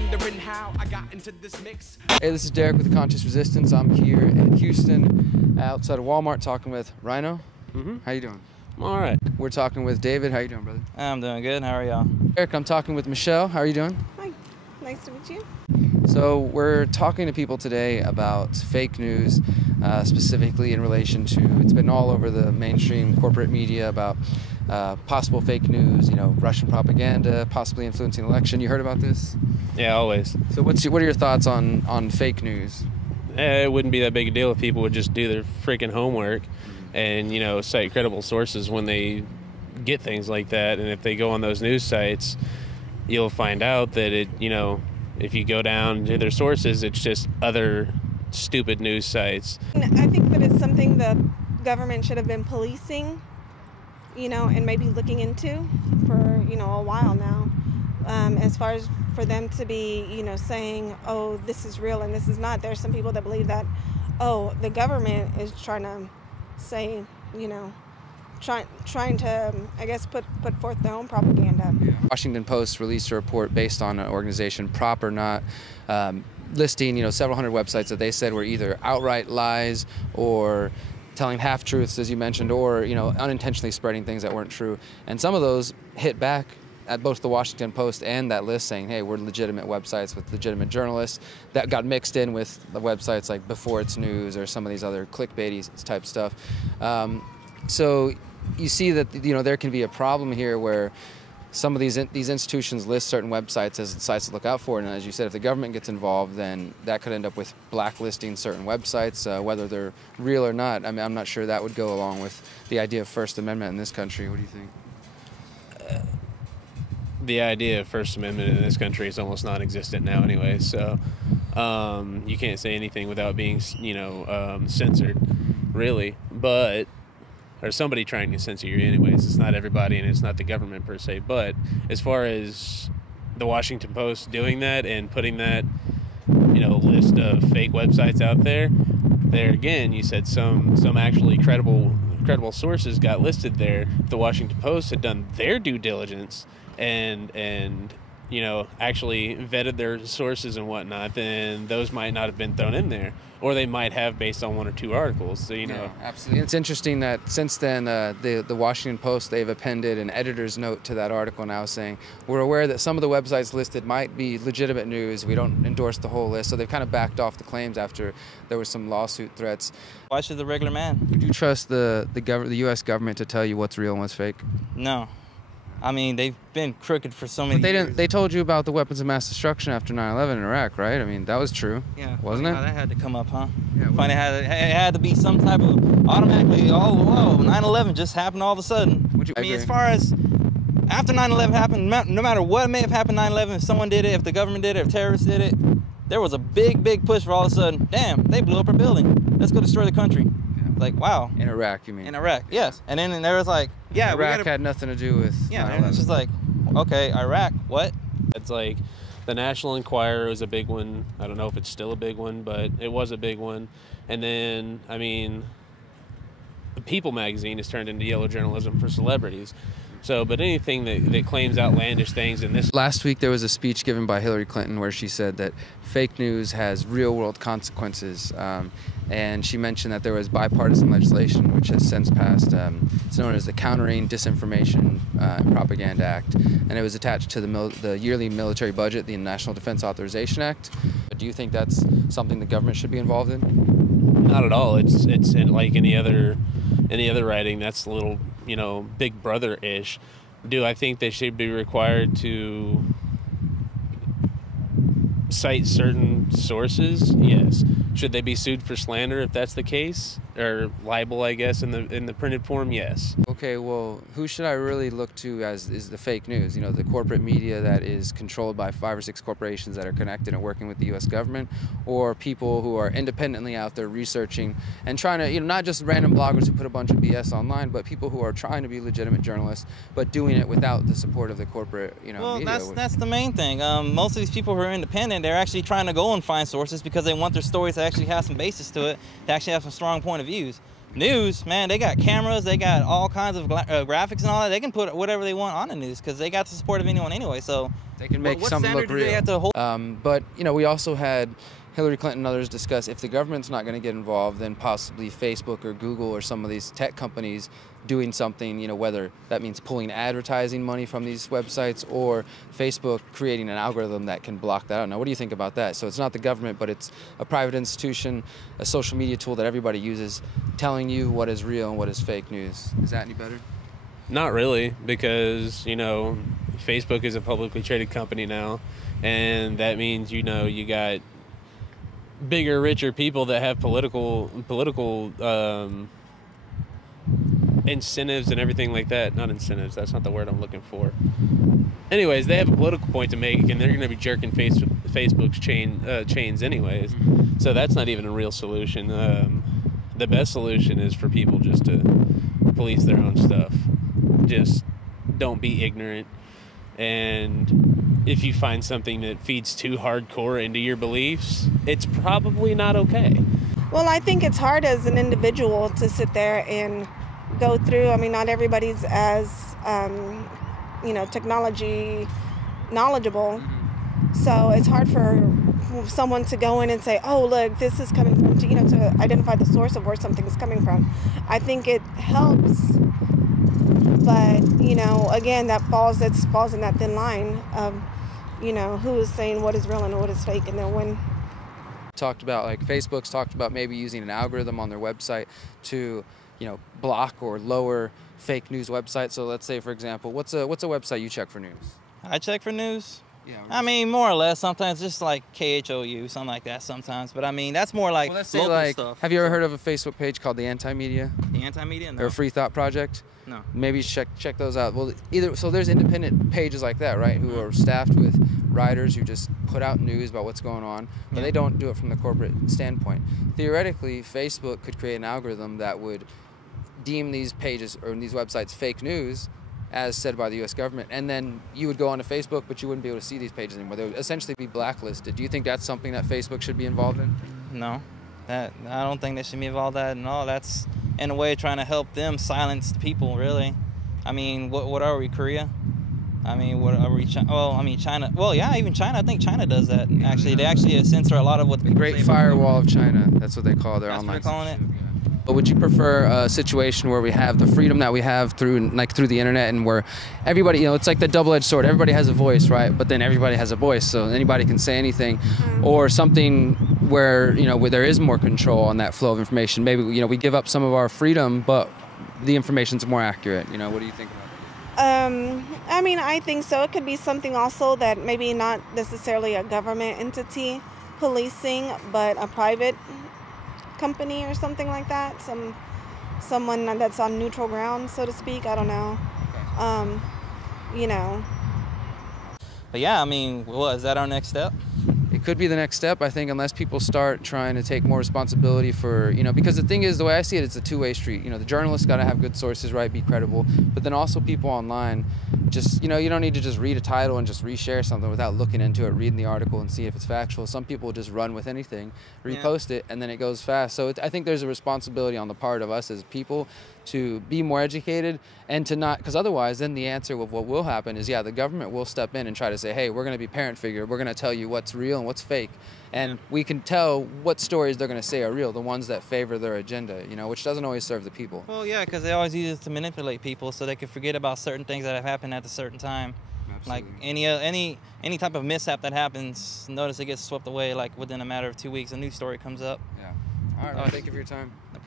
wondering how I got into this mix. Hey, this is Derrick with the Conscious Resistance. I'm here in Houston, outside of Walmart, talking with Rhino. How you doing? I'm all right. We're talking with David. How you doing, brother? I'm doing good. How are y'all? Derrick, I'm talking with Michelle. How are you doing? Hi. Nice to meet you. So we're talking to people today about fake news, specifically in relation to, it's been all over the mainstream corporate media about possible fake news, Russian propaganda, possibly influencing the election. You heard about this? Yeah, always. So what are your thoughts on fake news? It wouldn't be that big a deal if people would just do their freaking homework and, cite credible sources when they get things like that. And if they go on those news sites, you'll find out that if you go down to their sources, it's just other stupid news sites. I think that it's something the government should have been policing, and maybe looking into for, a while now. As far as for them to be, saying, oh, this is real and this is not. There's some people that believe that, oh, the government is trying to say, trying to, I guess, put forth their own propaganda. Washington Post released a report based on an organization, Prop or Not, listing, several hundred websites that they said were either outright lies or telling half-truths, as you mentioned, or, unintentionally spreading things that weren't true. And some of those hit back at both the Washington Post and that list saying, hey, we're legitimate websites with legitimate journalists. That got mixed in with the websites like Before It's News or some of these other clickbaity type stuff. So you see that, there can be a problem here where some of these institutions list certain websites as sites to look out for, and as you said, if the government gets involved, then that could end up with blacklisting certain websites, whether they're real or not. I mean, I'm not sure that would go along with the idea of First Amendment in this country. What do you think? The idea of First Amendment in this country is almost non-existent now anyway, so you can't say anything without being, censored, really, or somebody trying to censor you anyways. It's not everybody and it's not the government per se, but as far as the Washington Post doing that and putting that, list of fake websites out there again, you said some actually credible sources got listed there. If the Washington Post had done their due diligence and actually vetted their sources and whatnot, then those might not have been thrown in there, or they might have based on one or two articles. So Yeah, absolutely. It's interesting that since then the Washington Post, they've appended an editor's note to that article now saying, we're aware that some of the websites listed might be legitimate news. We don't endorse the whole list. So they've kind of backed off the claims after there were some lawsuit threats. Why should the regular man? Would you trust the U.S. government to tell you what's real and what's fake? No. I mean, they've been crooked for so many years. They told you about the weapons of mass destruction after 9/11 in Iraq, right? I mean, that was true. Yeah. Wasn't it? That had to come up, huh? Yeah. Funny, it had to be some type of automatically, 9/11 just happened all of a sudden. I mean, as far as after 9/11 happened, no matter what may have happened 9/11, if someone did it, if the government did it, if terrorists did it, there was a big push for all of a sudden, damn, they blew up our building. Let's go destroy the country. Like, wow. In Iraq, you mean? In Iraq, yes. And then there was like, yeah, Iraq had nothing to do with 9/11. And it's just like, okay, Iraq, what? It's like the National Enquirer was a big one. I don't know if it's still a big one, but it was a big one. And then, the People magazine has turned into yellow journalism for celebrities. So, but anything that claims outlandish things in this... Last week there was a speech given by Hillary Clinton where she said that fake news has real-world consequences. And she mentioned that there was bipartisan legislation which has since passed. It's known as the Countering Disinformation and Propaganda Act. And it was attached to the yearly military budget, the National Defense Authorization Act. Do you think that's something the government should be involved in? Not at all. It's like any other writing that's a little, Big Brother-ish. Do I think they should be required to cite certain sources? Yes. Should they be sued for slander if that's the case? Or libel, I guess, in the printed form? Yes. Okay, well, who should I really look to as is the fake news? The corporate media that is controlled by 5 or 6 corporations that are connected and working with the U.S. government, or people who are independently out there researching and trying to, not just random bloggers who put a bunch of BS online, but people who are trying to be legitimate journalists, but doing it without the support of the corporate, well, media. That's the main thing. Most of these people who are independent, they're actually trying to go and find sources because they want their stories to actually have some basis to it, to actually have some strong point of views. News, man, they got cameras, they got all kinds of graphics and all that. They can put whatever they want on the news because they got the support of anyone anyway. So They can make what something look standard do they real. have to hold? But we also had Hillary Clinton and others discuss if the government's not going to get involved, then possibly Facebook or Google or some of these tech companies doing something, whether that means pulling advertising money from these websites or Facebook creating an algorithm that can block that out. Now, what do you think about that? So it's not the government, but it's a private institution, a social media tool that everybody uses, telling you what is real and what is fake news. Is that any better? Not really, because, Facebook is a publicly traded company now, and that means, you got bigger, richer people that have political incentives and everything like that. Not incentives, that's not the word I'm looking for. Anyways, they have a political point to make, and they're going to be jerking Facebook's chains anyways. So that's not even a real solution. The best solution is for people just to police their own stuff. Just don't be ignorant. And if you find something that feeds too hardcore into your beliefs, it's probably not okay. Well, I think it's hard as an individual to sit there and go through. I mean, not everybody's as, technology knowledgeable. So it's hard for someone to go in and say, oh, look, this is coming from, to identify the source of where something's coming from. I think it helps, but, again, that falls in that thin line of, who is saying what is real and what is fake, and then when. Talked about, like Facebook's talked about maybe using an algorithm on their website to, block or lower fake news websites. So let's say, for example, what's a website you check for news? I check for news. Yeah. I mean, more or less. Sometimes just like KHOU, something like that. Sometimes, but I mean, that's more like local stuff. Have you ever heard of a Facebook page called the Anti-Media? The Anti-Media? No. Or Free Thought Project? No. Maybe check those out. Well, so there's independent pages like that, right? Who are staffed with writers who just put out news about what's going on, but they don't do it from the corporate standpoint. Theoretically, Facebook could create an algorithm that would deem these pages or these websites fake news, as said by the U.S. government, and then you would go onto Facebook, but you wouldn't be able to see these pages anymore. They would essentially be blacklisted. Do you think that's something that Facebook should be involved in? No, I don't think they should be involved in that at all. That's in a way trying to help them silence the people, really. I mean, what are we, Korea? I mean, what are we? China. Well, yeah, even China. I think China does that. Actually, they actually censor a lot of what the Great Firewall of China. That's what they call their online. That's what they're calling it. But would you prefer a situation where we have the freedom that we have through the internet, and where everybody, it's like the double-edged sword. Everybody has a voice, right? But then everybody has a voice, so anybody can say anything, or something where where there is more control on that flow of information. Maybe we give up some of our freedom, but the information's more accurate. What do you think about that? I mean, I think so. It could be something also that maybe not necessarily a government entity policing, but a private company or something like that. Someone that's on neutral ground, so to speak. I don't know. But yeah, I mean, well, is that our next step? It could be the next step, I think, unless people start trying to take more responsibility for, because the thing is, the way I see it, it's a two-way street. The journalists got to have good sources, right, be credible, but then also people online, just, you don't need to just read a title and just reshare something without looking into it, reading the article and see if it's factual. Some people just run with anything, repost it, and then it goes fast. So I think there's a responsibility on the part of us as people to be more educated and to not, because otherwise then the answer of what will happen is, the government will step in and try to say, hey, we're going to be parent figure, we're going to tell you what's real and what's fake, and we can tell what stories they're going to say are real, the ones that favor their agenda, which doesn't always serve the people. Well, yeah, because they always use it to manipulate people so they can forget about certain things that have happened at a certain time. Absolutely. Like any type of mishap that happens, notice it gets swept away like within a matter of 2 weeks, a new story comes up. Yeah. All right, well, thank you for your time. No problem.